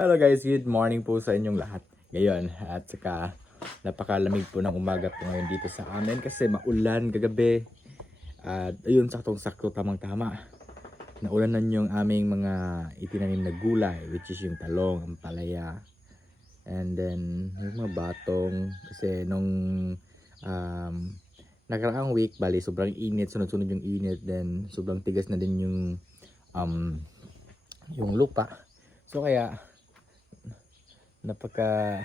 Hello guys, good morning po sa inyong lahat ngayon. At saka napakalamig po ng umaga po ngayon dito sa amin kasi maulan kagabi. At ayun, saktong-sakto, tamang-tama. Naulanan yung aming mga itinanim na gulay, which is yung talong, ang palaya. And then yung mga batong kasi nung nakaraang week, bali sobrang init, sunod-sunod yung init. Then sobrang tigas na din yung lupa. So kaya napaka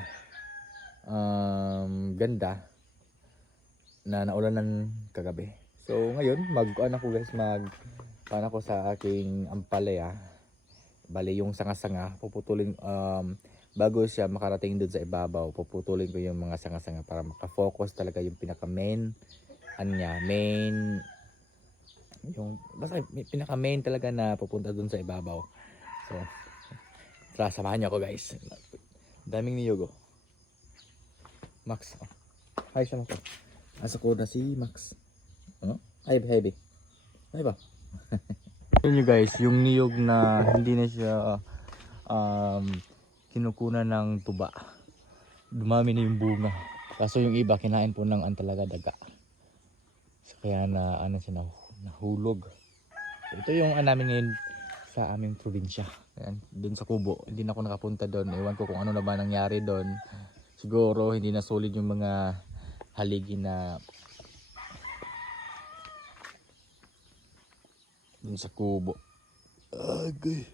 ganda na naulanan kagabi. So ngayon ako sa aking ampalaya. Bali yung sanga-sanga puputulin, bago siya makarating doon sa ibabaw, puputulin ko yung mga sanga-sanga para makafocus talaga yung pinaka main yung basta pinaka main talaga na pupunta doon sa ibabaw. So tara, samahan niyo ako guys. Daming niyog. Max. Hi siya Max. Asa ko na si Max. Ano? Hi baby. Hi ba? Yun you guys, yung niyog na hindi na siya kinukunan ng tuba. Dumami na yung bunga. Kaso yung iba kinain po ng talaga daga. So kaya na siya nahulog. So, ito yung namin ngayon sa aming probinsya. Ayan, dun sa Kubo. Hindi na ako nakapunta doon. Ewan ko kung ano na ba nangyari doon. Siguro hindi na solid yung mga haligi na dun sa Kubo. Agay.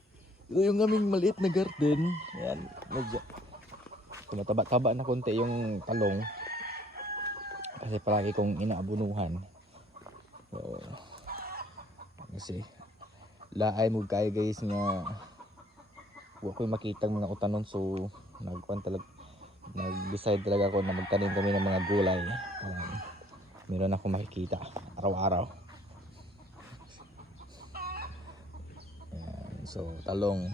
Ito yung aming maliit na garden. Ayan, medyo tumataba-taba na konti yung talong. Kasi palagi kong inaabunuhan. So, kasi laay mo kaya guys nga huwag ko makita mga utanon. So nag-decide talaga ako na magtanim kami ng mga gulay. Meron ako makikita araw-araw. So talong.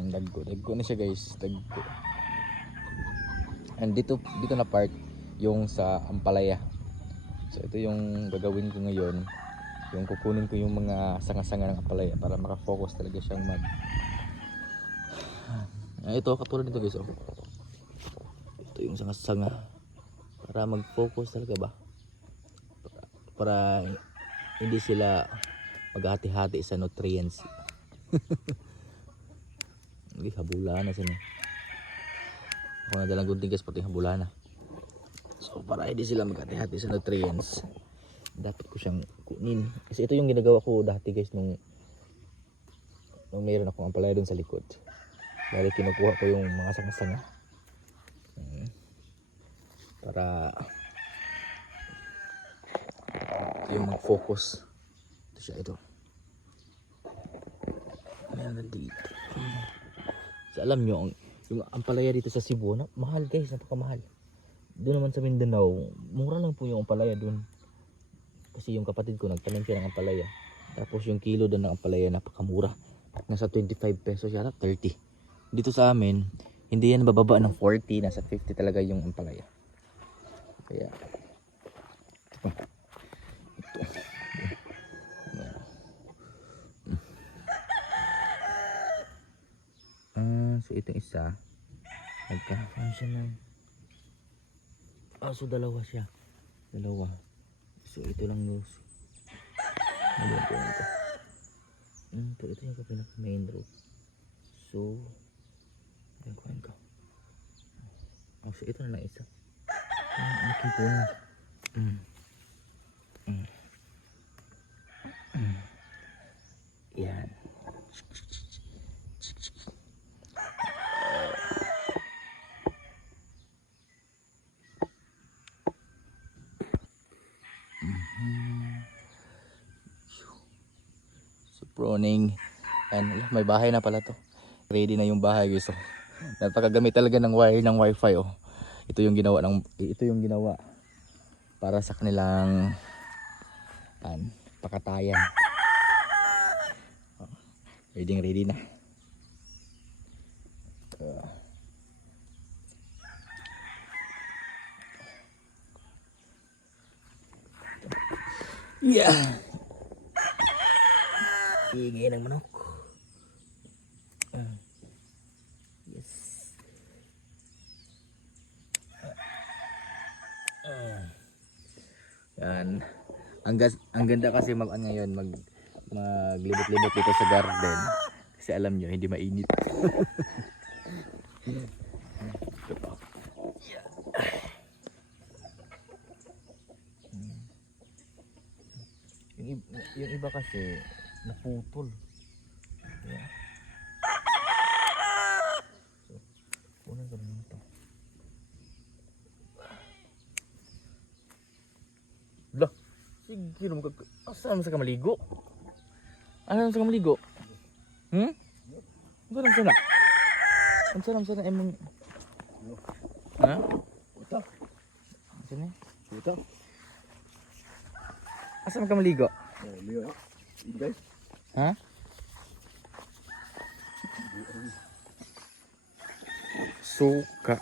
Dagko na siya guys, dagko. And dito na part yung sa ampalaya. So ito yung gagawin ko ngayon. Yung kukunin ko yung mga sanga-sanga ng ampalaya para makafocus talaga siyang ito katulad nito guys. Ito yung sanga-sanga para mag-focus talaga ba. Para hindi sila maghati-hati sa nutrients. Hindi habulana siya. Ako na dalang gunting guys, pati habulana. So para hindi sila maghati-hati sa nutrients, dapat ko siyang kunin. Kasi ito yung ginagawa ko dati guys nung mayroon akong ampalaya dun sa likod. Dahil kinukuha ko yung mga sanga-sanga para yung mag-focus. Ito siya, ito. Meron dito. So alam nyo, yung ampalaya dito sa Cebu, mahal guys, napakamahal. Doon naman sa Mindanao, mura lang po yung ampalaya doon. Kasi yung kapatid ko nagtanim siya ng ampalaya. Tapos yung kilo doon ng ampalaya napakamura. Nasa 25 pesos yata, 30. Dito sa amin, hindi yan bababa ng 40, nasa 50 talaga yung ampalaya. Kaya so itong isa nagkakaroon siya ng so dalawa. So ito lang guys. Ito yung pinaka main road. So kuhain ko. So ito na lang isa. Aking po yan. So pruning. And may bahay na pala to. Ready na yung bahay guys. So, napakagamit talaga ng wire ng wifi. Ito yung ginawa para sa kanilang pakatayan. Ready na. Yeah. Ingay ng manok. Ang ganda kasi ngayon maglibot-libot dito sa garden kasi alam nyo hindi mainit. Ito pa. Yung iba kasi naputol. Yeah. So, unang ganun ito. Lah, sige mo asa sa kamaligo? Ano sa kamaligo? Ganun sana. Ang sana emong. Ha? Ito. Sini. Ito. Asa ka maligo? Ligo. Guys. Ha? Suka.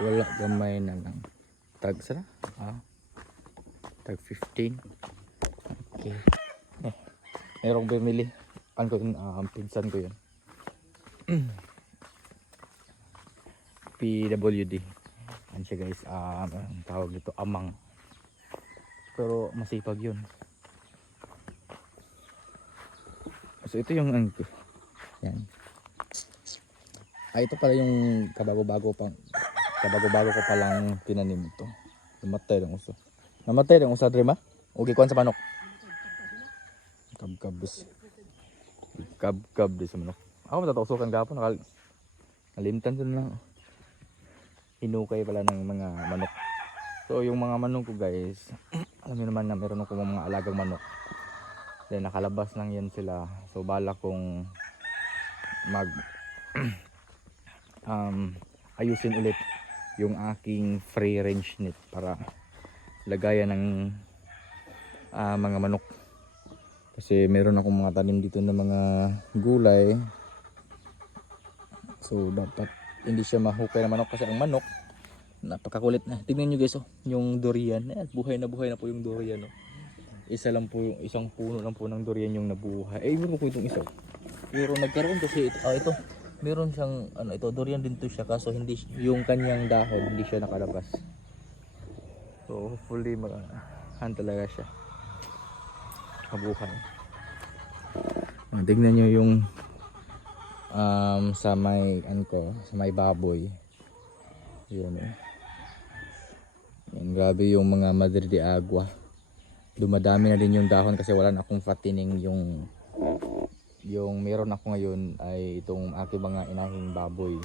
Wala gamay na lang. Tag sana? Tag 15. Okay. Mayroong bumili. Ano ko yun? Pinsan ko yun. PWD. Ano siya guys, ang tawag dito, amang. Pero masipag yun. So ito yung yan. Ito pala yung kabago-bago ko palang tinanim ito. Namatay ng uso. Namatay ng usa dre ma? O gikuan sa manok. Kabkabis. Kabkab di sa manok. Ako matatusukan gapon nalimtan ko na. Hinukay pala ng mga manok. So yung mga manok ko guys, alam niyo naman na meron akong mga alagang manok. Then nakalabas lang yan sila. So bala kong ayusin ulit yung aking free range net para lagayan ng mga manok. Kasi meron akong mga tanim dito ng mga gulay. So dapat hindi siya mahukay na manok kasi ang manok napakakulit na. Tingnan nyo guys yung durian. Buhay na po yung durian. Isang puno lang po ng durian yung nabuhay. Meron po itong isa. Pero nagkaroon kasi ito. Meron siyang durian din to siya kaso hindi yung kanyang dahon hindi siya nakalabas. So hopefully magahan talaga siya. Kabuhay. Tingnan nyo yung sa may baboy. Yan Yan, grabe yung mga Madre de Agua. Dumadami na din yung dahon kasi wala na akong fattening. Yung meron ako ngayon ay itong aking mga inahing baboy.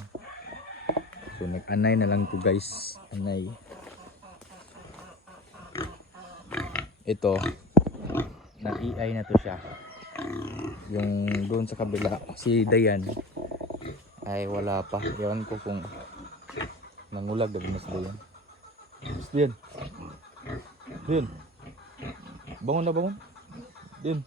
So nag-anay na lang to guys. Anay. Ito na-EI na to siya. Yung doon sa kabila si Dayan ay wala pa. Ewan ko kung nangulag na mas Dayan. Mas Dayan. Dayan. Bangon na bangon. Dayan.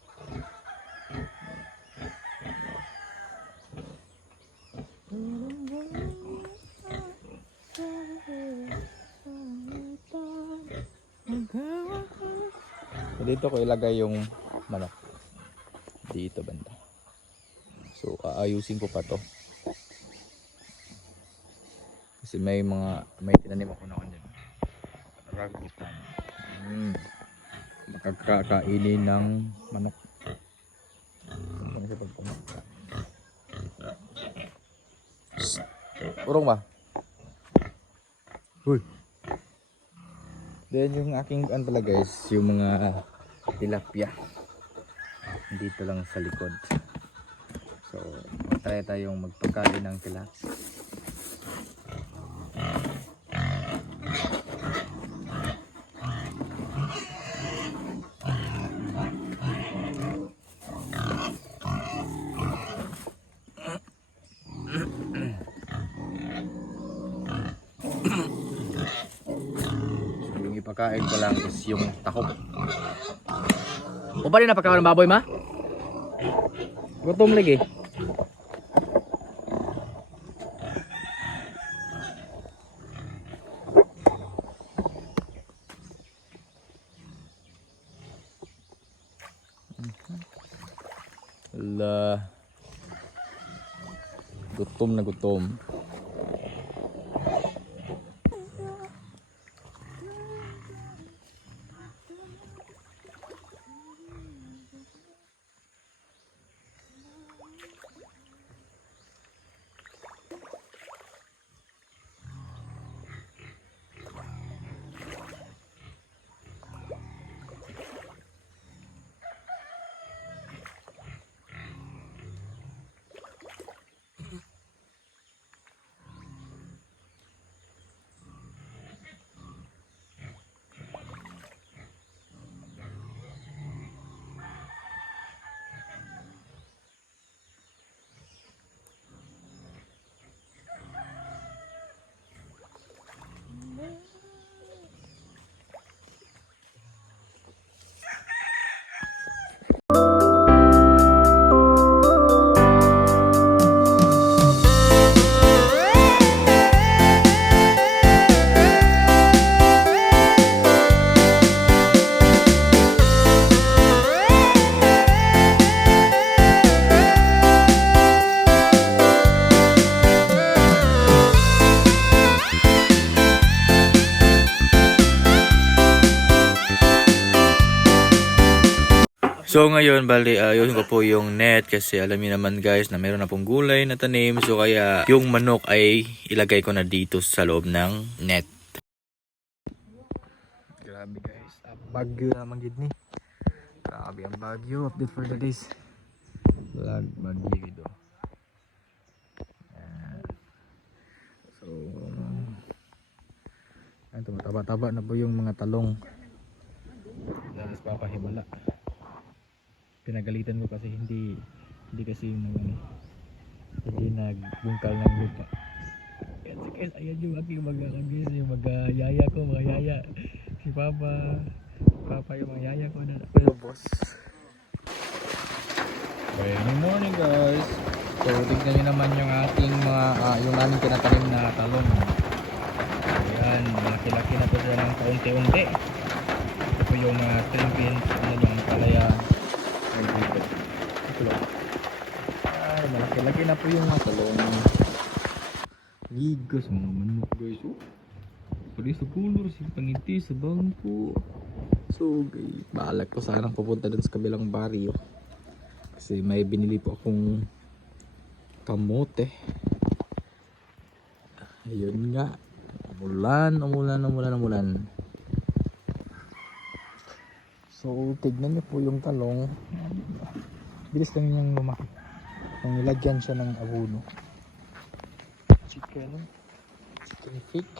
Dito ko ilagay yung manok. Dito banda. So aayusin ko pa to. Kasi may tinanim ako na kanyan. Rambutan. Makakakainin ng manok. Ano siya pagpunak? Urong ba? Uy. Then yung aking pala guys, yung mga tilapia. Dito lang sa likod. So, try tayong magpagkain ng tilapia. Yung ipakain ko lang is yung takop. O ba rin napakain ng baboy ma? Gutom lagi. Gutom na gutom. So ngayon, bali, ayun ko po yung net kasi alam niyo naman guys na meron na pong gulay na tanim. So kaya yung manok ay ilagay ko na dito sa loob ng net. Grabe guys, bagyo na manggid ni. Grabe ang bagyo, update for the days. Bagyo dito. So, ayun, tumataba-taba na po yung mga talong. Dalas papahimala. Pinagalitan ko kasi hindi kasi hindi nagbungkal ng lupa. Guys, ayan yung aking mga yung yaya ko, mga yaya. Si Papa yung mga yaya ko na yung boss. Okay, good morning guys. So, tignan nyo naman yung ating mga, yung aming tinatanim na talong. Ayan, malaki-laki na po siya ng kaunti-unti. Ito po yung mga trim pins, yung palaya. Malaki-laki na po yung mga talong. Ligas mga manok guys. Oh. Pwede sa kulor, sa pangiti, sa bangko. So, balak ko sanang pupunta dun sa kabilang baryo. Kasi may binili po akong kamote. Ayun nga. Umulan. So, tignan niyo po yung talong. Bilis lang niyang lumaki. Kung nilagyan siya ng abono. Chicken feet.